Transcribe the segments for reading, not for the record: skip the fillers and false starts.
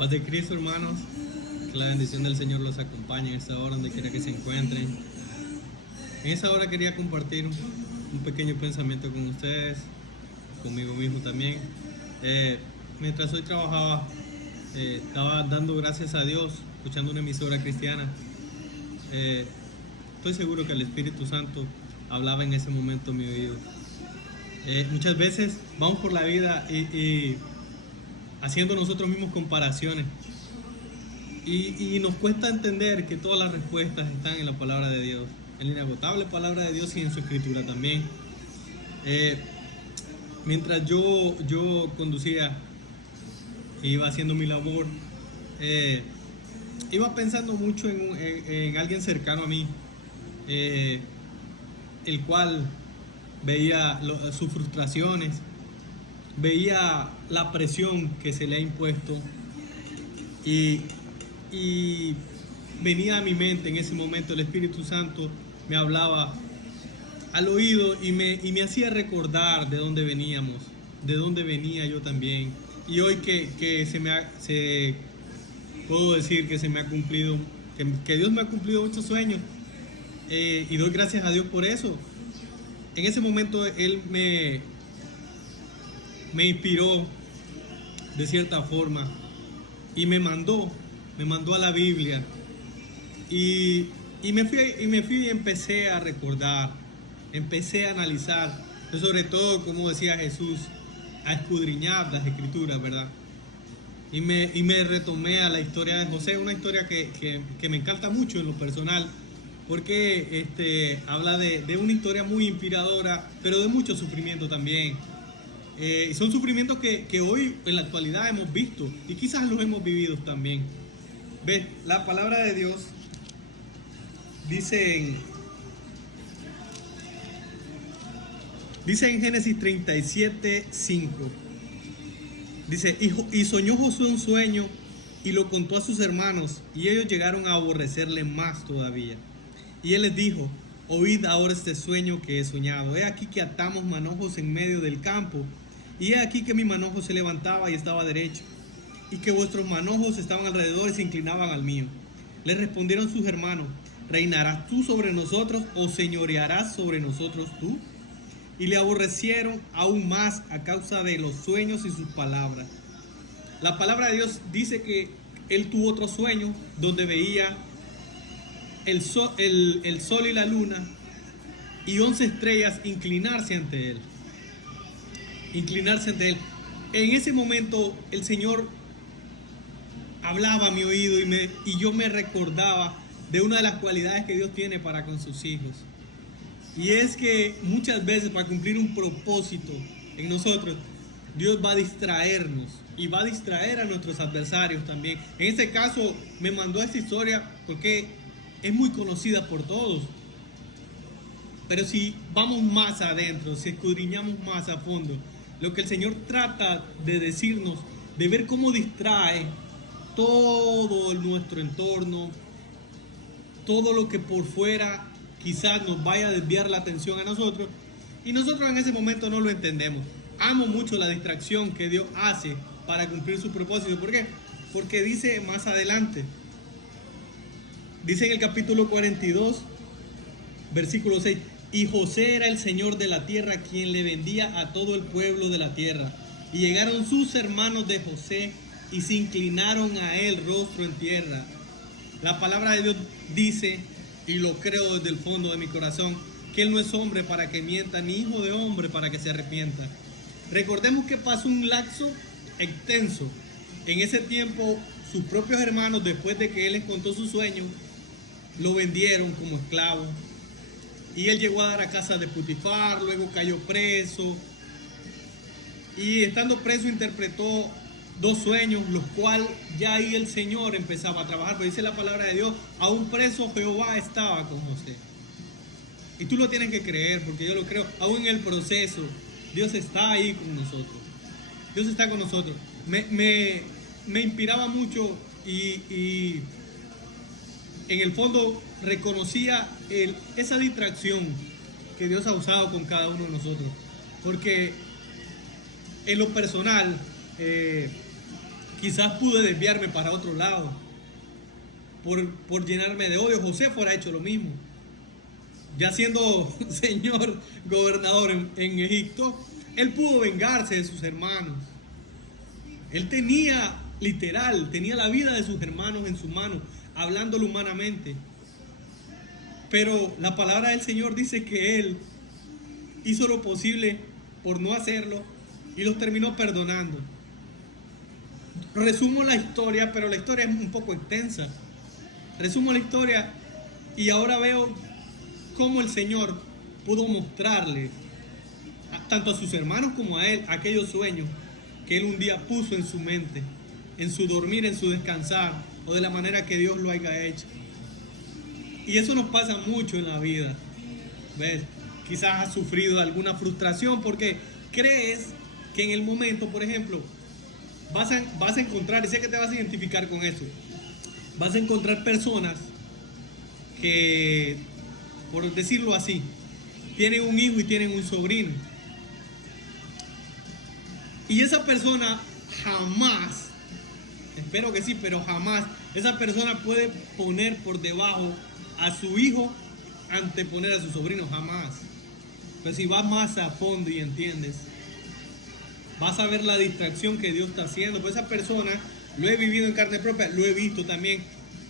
Paz de Cristo, hermanos. Que la bendición del Señor los acompañe en esta hora, donde quiera que se encuentren. En esta hora quería compartir un pequeño pensamiento con ustedes, conmigo mismo también. Mientras hoy trabajaba, estaba dando gracias a Dios, escuchando una emisora cristiana. Estoy seguro que el Espíritu Santo hablaba en ese momento en mi oído. Muchas veces vamos por la vida y haciendo nosotros mismos comparaciones y nos cuesta entender que todas las respuestas están en la palabra de Dios, en la inagotable palabra de Dios y en su escritura también. Mientras yo conducía, iba haciendo mi labor, iba pensando mucho en alguien cercano a mí, el cual veía sus frustraciones, veía la presión que se le ha impuesto y venía a mi mente en ese momento el Espíritu Santo me hablaba al oído y me hacía recordar de dónde veníamos, de dónde venía yo también. Y hoy que puedo decir que se me ha cumplido, que Dios me ha cumplido muchos sueños, y doy gracias a Dios por eso. En ese momento Él me inspiró de cierta forma y me mandó a la Biblia y me fui y empecé a recordar, empecé a analizar, pero sobre todo, como decía Jesús, a escudriñar las escrituras, ¿verdad? Y me retomé a la historia de José, una historia que me encanta mucho en lo personal, porque habla de una historia muy inspiradora, pero de mucho sufrimiento también. Son sufrimientos que hoy en la actualidad hemos visto y quizás los hemos vivido también. ¿Ves? La palabra de Dios dice en Génesis 37:5. Dice, y soñó Josué un sueño y lo contó a sus hermanos, y ellos llegaron a aborrecerle más todavía. Y él les dijo, oíd ahora este sueño que he soñado. He aquí que atamos manojos en medio del campo, y he aquí que mi manojo se levantaba y estaba derecho, y que vuestros manojos estaban alrededor y se inclinaban al mío. Le respondieron sus hermanos, ¿reinarás tú sobre nosotros o señorearás sobre nosotros tú? Y le aborrecieron aún más a causa de los sueños y sus palabras. La palabra de Dios dice que él tuvo otro sueño donde veía el sol y la luna y 11 estrellas inclinarse ante él. En ese momento el Señor hablaba a mi oído y yo me recordaba de una de las cualidades que Dios tiene para con sus hijos. Y es que muchas veces para cumplir un propósito en nosotros, Dios va a distraernos y va a distraer a nuestros adversarios también. En este caso me mandó esta historia porque es muy conocida por todos. Pero si vamos más adentro, si escudriñamos más a fondo, lo que el Señor trata de decirnos, de ver cómo distrae todo nuestro entorno, todo lo que por fuera quizás nos vaya a desviar la atención a nosotros, y nosotros en ese momento no lo entendemos. Amo mucho la distracción que Dios hace para cumplir su propósito. ¿Por qué? Porque dice más adelante, dice en el capítulo 42, versículo 6, y José era el señor de la tierra, quien le vendía a todo el pueblo de la tierra. Y llegaron sus hermanos de José y se inclinaron a él rostro en tierra. La palabra de Dios dice, y lo creo desde el fondo de mi corazón, que él no es hombre para que mienta, ni hijo de hombre para que se arrepienta. Recordemos que pasó un lapso extenso. En ese tiempo, sus propios hermanos, después de que él les contó su sueño, lo vendieron como esclavo. Y él llegó a dar a casa de Potifar, luego cayó preso. Y estando preso interpretó 2 sueños, los cuales ya ahí el Señor empezaba a trabajar. Pero dice la palabra de Dios, aún preso Jehová estaba con José. Y tú lo tienes que creer, porque yo lo creo. Aún en el proceso, Dios está ahí con nosotros. Dios está con nosotros. Me inspiraba mucho y en el fondo reconocía esa distracción que Dios ha usado con cada uno de nosotros. Porque en lo personal, Quizás pude desviarme para otro lado por llenarme de odio. José fuera hecho lo mismo. Ya siendo señor gobernador en Egipto, él pudo vengarse de sus hermanos. Él tenía, literal, tenía la vida de sus hermanos en sus manos, hablándolo humanamente. Pero la palabra del Señor dice que él hizo lo posible por no hacerlo y los terminó perdonando. Resumo la historia, pero la historia es un poco extensa. Resumo la historia y ahora veo cómo el Señor pudo mostrarle tanto a sus hermanos como a él aquellos sueños que él un día puso en su mente, en su dormir, en su descansar, o de la manera que Dios lo haya hecho. Y eso nos pasa mucho en la vida. ¿Ves? Quizás has sufrido alguna frustración porque crees que en el momento, por ejemplo, vas a encontrar, y sé que te vas a identificar con eso, vas a encontrar personas que, por decirlo así, tienen un hijo y tienen un sobrino. Y esa persona jamás, espero que sí, pero jamás, esa persona puede poner por debajo a su hijo, anteponer a su sobrino, jamás. Pero si vas más a fondo y entiendes, vas a ver la distracción que Dios está haciendo. Pues esa persona, lo he vivido en carne propia, lo he visto también.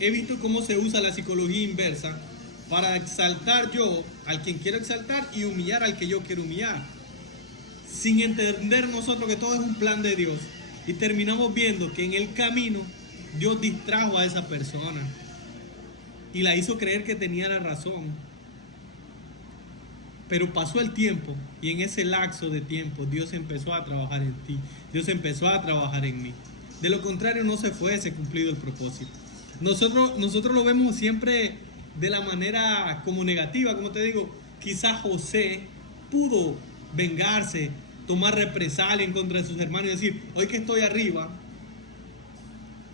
He visto cómo se usa la psicología inversa para exaltar yo al quien quiero exaltar y humillar al que yo quiero humillar. Sin entender nosotros que todo es un plan de Dios. Y terminamos viendo que en el camino Dios distrajo a esa persona y la hizo creer que tenía la razón. Pero pasó el tiempo y en ese lapso de tiempo Dios empezó a trabajar en ti. Dios empezó a trabajar en mí. De lo contrario no se fuese cumplido el propósito. Nosotros lo vemos siempre de la manera como negativa. Como te digo, quizás José pudo vengarse, tomar represalia en contra de sus hermanos y decir, hoy que estoy arriba,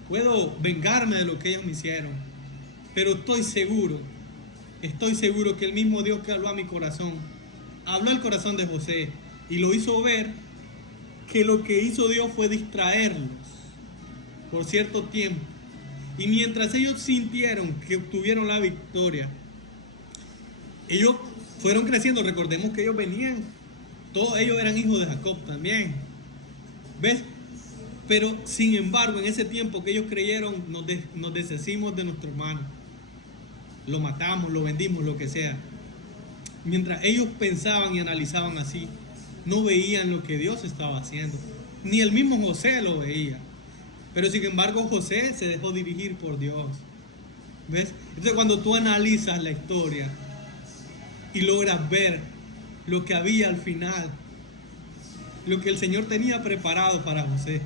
puedo vengarme de lo que ellos me hicieron. Pero estoy seguro que el mismo Dios que habló a mi corazón, habló al corazón de José y lo hizo ver que lo que hizo Dios fue distraerlos por cierto tiempo. Y mientras ellos sintieron que obtuvieron la victoria, ellos fueron creciendo. Recordemos que ellos venían, todos ellos eran hijos de Jacob también. ¿Ves? Pero sin embargo, en ese tiempo que ellos creyeron, nos deshicimos de nuestro hermano. Lo matamos, lo vendimos, lo que sea. Mientras ellos pensaban y analizaban así, no veían lo que Dios estaba haciendo. Ni el mismo José lo veía. Pero sin embargo José se dejó dirigir por Dios. ¿Ves? Entonces cuando tú analizas la historia y logras ver lo que había al final, lo que el Señor tenía preparado para José.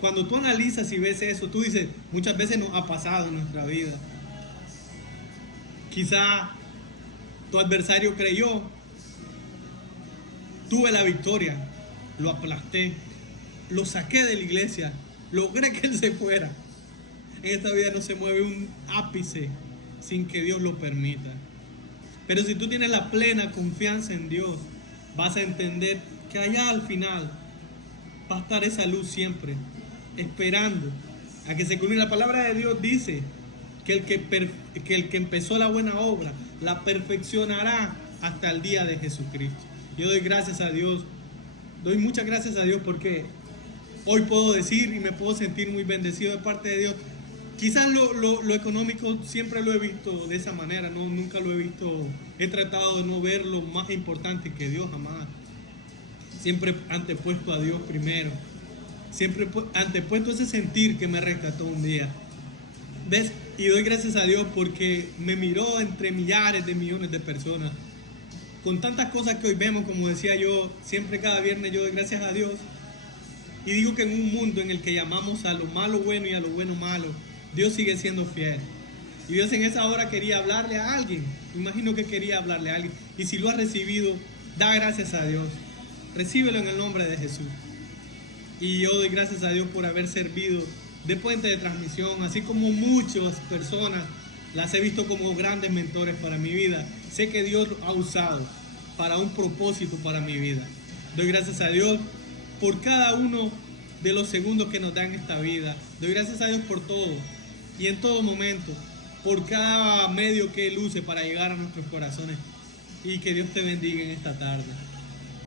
Cuando tú analizas y ves eso, tú dices, muchas veces nos ha pasado en nuestra vida. Quizá tu adversario creyó, tuve la victoria, lo aplasté, lo saqué de la iglesia, logré que él se fuera. En esta vida no se mueve un ápice sin que Dios lo permita. Pero si tú tienes la plena confianza en Dios, vas a entender que allá al final va a estar esa luz siempre, esperando a que se culmine. La palabra de Dios dice que el que empezó la buena obra la perfeccionará hasta el día de Jesucristo. Yo doy gracias a Dios, doy muchas gracias a Dios porque hoy puedo decir y me puedo sentir muy bendecido de parte de Dios. Quizás lo económico siempre lo he visto de esa manera, no, nunca lo he visto, he tratado de no ver lo más importante que Dios, jamás. Siempre antepuesto a Dios primero, siempre antepuesto ese sentir que me rescató un día. ¿Ves? Y doy gracias a Dios porque me miró entre millares de millones de personas. Con tantas cosas que hoy vemos, como decía yo, siempre cada viernes yo doy gracias a Dios. Y digo que en un mundo en el que llamamos a lo malo bueno y a lo bueno malo, Dios sigue siendo fiel. Y Dios en esa hora quería hablarle a alguien. Imagino que quería hablarle a alguien. Y si lo has recibido, da gracias a Dios. Recíbelo en el nombre de Jesús. Y yo doy gracias a Dios por haber servido de puente de transmisión, así como muchas personas las he visto como grandes mentores para mi vida. Sé que Dios ha usado para un propósito para mi vida. Doy gracias a Dios por cada uno de los segundos que nos dan esta vida. Doy gracias a Dios por todo y en todo momento, por cada medio que Él use para llegar a nuestros corazones. Y que Dios te bendiga en esta tarde.